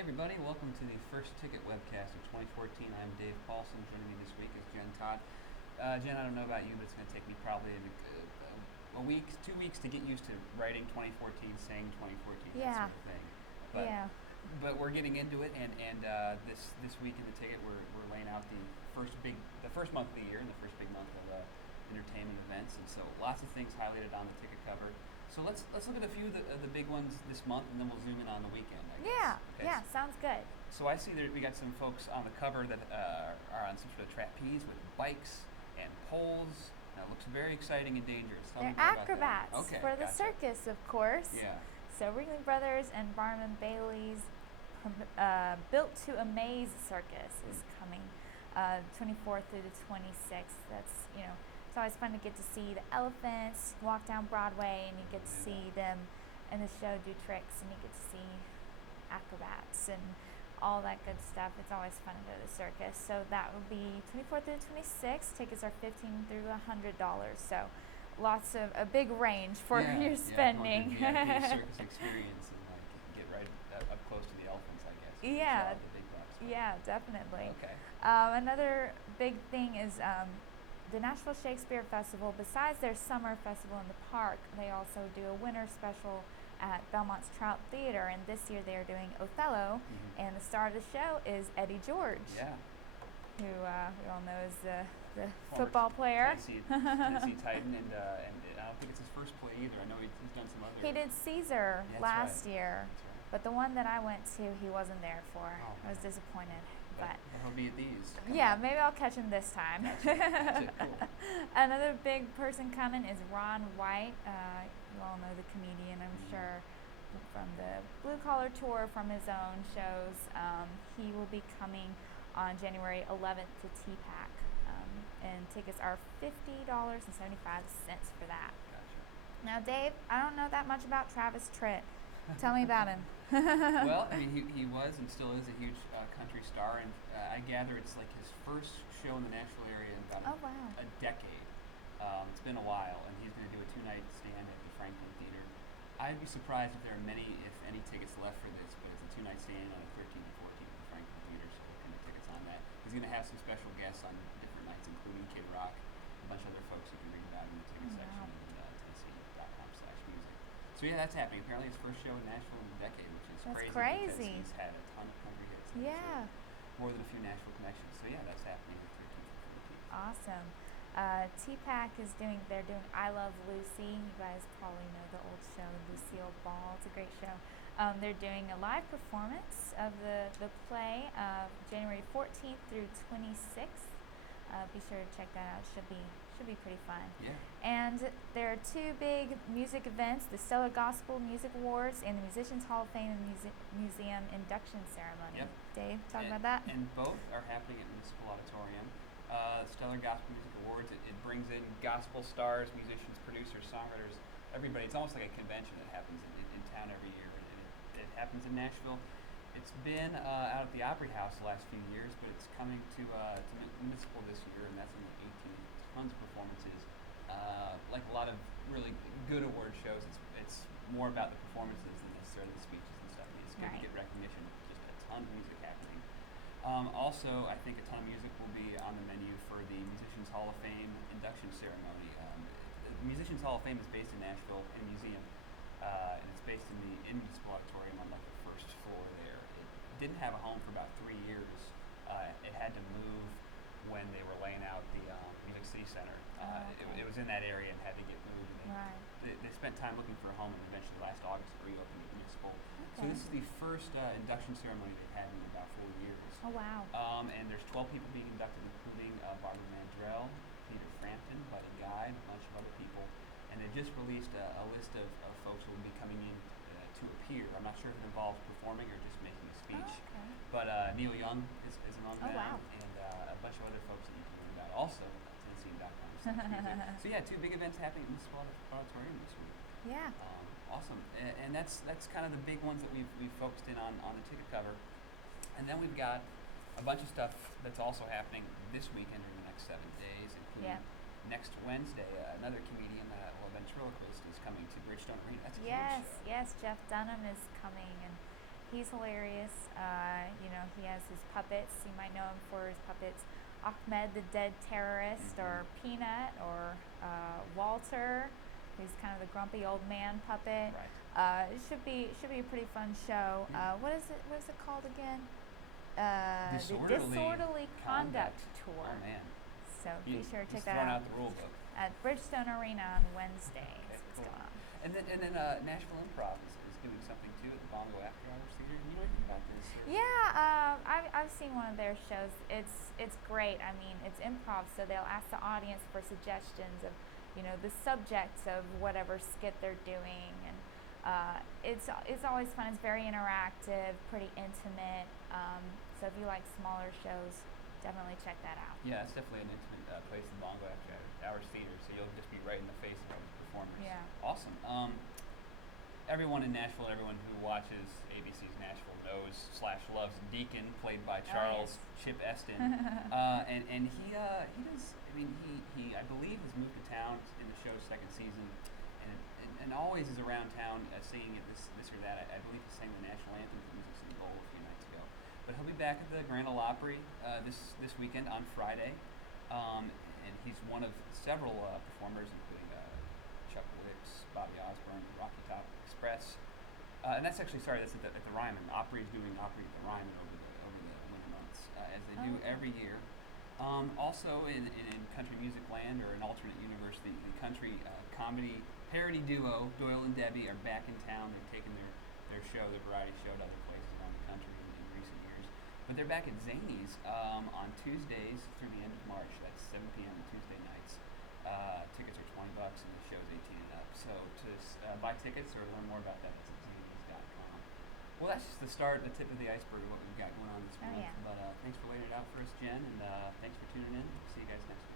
everybody, welcome to the first ticket webcast of 2014. I'm Dave Paulson. Joining me this week is Jen Todd. Jen, I don't know about you, but it's going to take me probably a week, 2 weeks to get used to writing 2014, saying 2014, that sort of thing. But we're getting into it, and this week in the ticket, we're laying out the first month of the year and the first big month of entertainment events, and so lots of things highlighted on the ticket cover. So let's look at a few of the big ones this month, and then we'll zoom in on the weekend, I guess. Yeah, sounds good. So I see that we got some folks on the cover that are on some sort of trapeze with bikes and poles. It looks very exciting and dangerous. They're acrobats for the circus, of course. Yeah. So Ringling Brothers and Barnum and Bailey's Built to Amaze Circus is coming 24th through the 26th. That's, it's always fun to get to see the elephants walk down Broadway, and you get to see them in the show do tricks, and you get to see acrobats and all that good stuff. It's always fun to go to the circus. So that will be 24th through the 26th. Tickets are $15 through $100. So lots of a big range for your spending. Yeah, circus experience and get right up close to the elephants, I guess. Yeah. The big bucks. Yeah, definitely. Okay. Another big thing is the Nashville Shakespeare Festival. Besides their summer festival in the park, they also do a winter special at Belmont's Trout Theater, and this year they are doing Othello, and the star of the show is Eddie George, who we all know is the football player. Tennessee Titan, and I don't think it's his first play either. I know he's done some other. He did Caesar last year, That's right. but the one that I went to, he wasn't there for. I was disappointed. But he'll be at these. Maybe I'll catch him this time. That's it. Cool. Another big person coming is Ron White. You all know the comedian, I'm sure, from the Blue Collar Tour, from his own shows. He will be coming on January 11th to TPAC, and tickets are $50.75 for that. Gotcha. Now, Dave, I don't know that much about Travis Tritt. Tell me about him. Well, I mean, he was and still is a huge country star, and I gather it's like his first show in the Nashville area in about a decade. It's been a while, and he's going to do a 2-night stand at the Franklin Theater. I'd be surprised if there are if any tickets left for this, but it's a 2-night stand on the 13th and 14th at the Franklin Theater, so we'll get tickets on that. He's going to have some special guests on different nights, including Kid Rock, a bunch of other folks you can read about in the ticket section at Tennessee.com/music. So that's happening. Apparently his first show in Nashville in a decade, which is crazy. Because he's had a ton of country hits. More than a few Nashville connections. So that's happening the 13th and 14th. Awesome. TPAC is doing I Love Lucy. You guys probably know the old show, Lucille Ball. It's a great show. They're doing a live performance of the play January 14th through 26th. Be sure to check that out. Should be pretty fun. Yeah. And there are two big music events: the Stellar Gospel Music Awards and the Musicians Hall of Fame and Museum induction ceremony. Yep. Dave, talk about that. And both are happening at Municipal Auditorium. Stellar Gospel Music Awards. It brings in gospel stars, musicians, producers, songwriters, everybody. It's almost like a convention that happens in town every year. It happens in Nashville. It's been out at the Opry House the last few years, but it's coming to Municipal this year, and that's in the 18th. Tons of performances. Like a lot of really good award shows, it's more about the performances than necessarily the speeches and stuff. It's good to get recognition. Just a ton of music happening. Also, I think a ton of music will be on the menu for the Musicians Hall of Fame induction ceremony. The Musicians Hall of Fame is based in Nashville in a museum, and it's based in the Municipal Auditorium on like the first floor there. It didn't have a home for about 3 years. It had to move when they were laying out the Music City Center. It was in that area and had to get moved. They spent time looking for a home, and eventually last August reopened at Municipal. So this is the first induction ceremony they've had in about 4 years. Oh, wow. And there's 12 people being inducted, including Barbara Mandrell, Peter Frampton, Buddy Guy, a bunch of other people. And they just released a list of folks who will be coming in to appear. I'm not sure if it involves performing or just making a speech. But Neil Young is among them, and a bunch of other folks that you can learn about. Also, Tennessean.com. So 2 big events happening in this auditorium this week. Yeah. Awesome. And that's kind of the big ones that we've focused in on the ticket cover. And then we've got a bunch of stuff that's also happening this weekend or the next 7 days, including next Wednesday, another comedian, ventriloquist, is coming to Bridgestone Arena. That's a huge show. Yes, Jeff Dunham is coming, and He's hilarious. He has his puppets. You might know him for his puppets. Ahmed, the dead terrorist, or Peanut, or Walter, who's kind of the grumpy old man puppet. Right. It should be a pretty fun show. What is it called again? The Disorderly Conduct Tour. Oh man. So be sure to check that out. Out the rule book. At Bridgestone Arena on Wednesday. Okay, What's cool. going on. And then Nashville Improv is doing something too at the Bongo After Hours Theater. You know anything about this? Yeah, I've seen one of their shows. It's great. I mean, it's improv, so they'll ask the audience for suggestions of, the subjects of whatever skit they're doing, and it's always fun. It's very interactive, pretty intimate. So if you like smaller shows, definitely check that out. Yeah, it's definitely an intimate place in the Bongo After Hours Theater, so you'll just be right in the face of all the performers. Yeah. Awesome. Everyone in Nashville, everyone who watches ABC's Nashville knows/loves Deacon, played by Charles Chip Eston, and he does. I mean, he I believe has moved to town in the show's second season, and always is around town singing at this or that. I believe he sang the national anthem for Music City Bowl a few nights ago. But he'll be back at the Grand Ole Opry this weekend on Friday, and he's one of several performers, including Chuck Wicks, Bobby Osborne, Rocky Top Express, and that's at the Ryman. Opry is doing Opry at the Ryman over the winter months, as they do every year. Also in country music land, or an alternate universe, the country comedy parody duo Doyle and Debbie are back in town. They've taken their show, their variety show, to other places around the country in recent years. But they're back at Zanies on Tuesdays through the end of March. That's 7 p.m. on Tuesday nights. Tickets are $20 and the show's 18 and up. So to buy tickets or learn more about that, it's at zanies.com. Well, that's just the tip of the iceberg of what we've got going on this month. Yeah. But thanks for laying it out for us, Jen, and thanks for tuning in. See you guys next week.